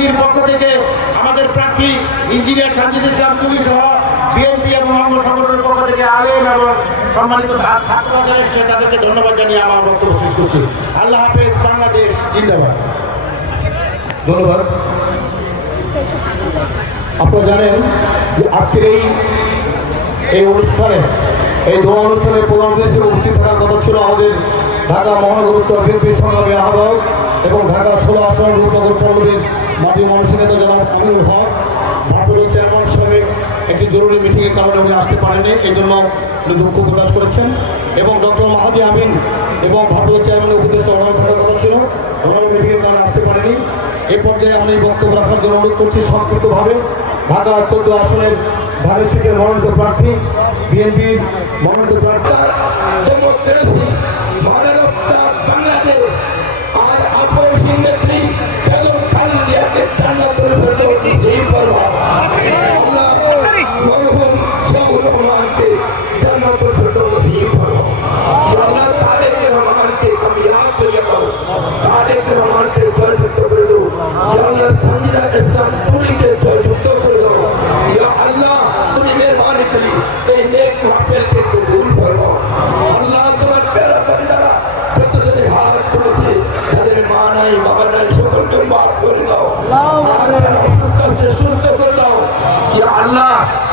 বিএনপির পক্ষ থেকে আমাদের প্রার্থী ইঞ্জিনিয়ার সাজিদ ইসলাম চুরি সহ বিএনপি এবং অঙ্গ সংগঠনের পক্ষ থেকে আলেম এবং সম্মানিত ছাত্ররা যারা এসেছে তাদেরকে ধন্যবাদ জানিয়ে আমার বক্তব্য শেষ করছি। আল্লাহ হাফেজ, বাংলাদেশ জিন্দাবাদ। ধন্যবাদ। আপনারা জানেন যে আজকের এই অনুষ্ঠানে, এই দোয়া অনুষ্ঠানে প্রধান অতিথি হিসেবে উপস্থিত থাকার কথা ছিল আমাদের ঢাকা মহানগর উত্তর বিএনপির সংগ্রামী আহ্বায়ক এবং ঢাকা 16 আসন রূপনগর পৌরদের মাটি মানুষের নেতা জনাব আমিনুল হক। ভারপ্রাপ্ত চেয়ারম্যান হিসেবে একটি জরুরি মিটিংয়ের কারণে উনি আসতে পারেননি, এই জন্য উনি দুঃখ প্রকাশ করেছেন। এবং ডক্টর মাহাদি আমিন এবং ভারপ্রাপ্ত চেয়ারম্যানের উপদেষ্টা ওনারা থাকার কথা ছিল, ওনারা মিটিংয়ের কারণে আসতে পারেনি। এ পর্যায়ে আমি বক্তব্য রাখার জন্য অনুরোধ করছি সংক্ষিপ্তভাবে ঢাকা 14 আসনের ধানের শীষের মনোনীত প্রার্থী, বিএনপির মনোনীত প্রার্থী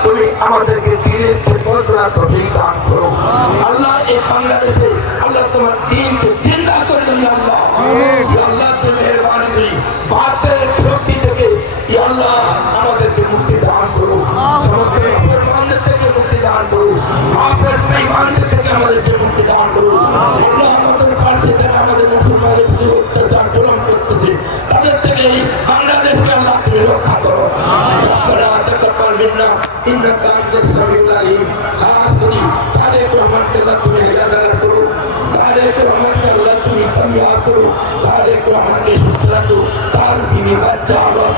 তুমি আমাদেরকে দিনের তৌফিক দান করো আল্লাহ। এই বাংলাদেশে আল্লাহ তোমার দিনকে জিন্দা করে দিন আল্লাহ। আল্লাহ তুমি মেহরবানি করি বাতের শক্তি থেকে আল্লাহ আমাদেরকে মুক্তি দান করো, সমস্ত বেঈমানদের থেকে মুক্তি দান করো, কাফের বেঈমানদের থেকে আমাদেরকে মুক্তি দান করো আল্লাহ। আমাদের পাশে যারা আমাদের মুসলমানদের প্রতি অত্যাচার জুলুম করতেছে তাদের থেকে এই বাংলাদেশকে আল্লাহ তুমি রক্ষা করো। إنك أنت السميع العليم। खास करी तारेक रहमान के अल्लाह तुम्हें हिदायत करो, तारेक रहमान के अल्लाह तुम्हें कामयाब करो, तारेक रहमान के सुलतान को ताल भी बच्चा और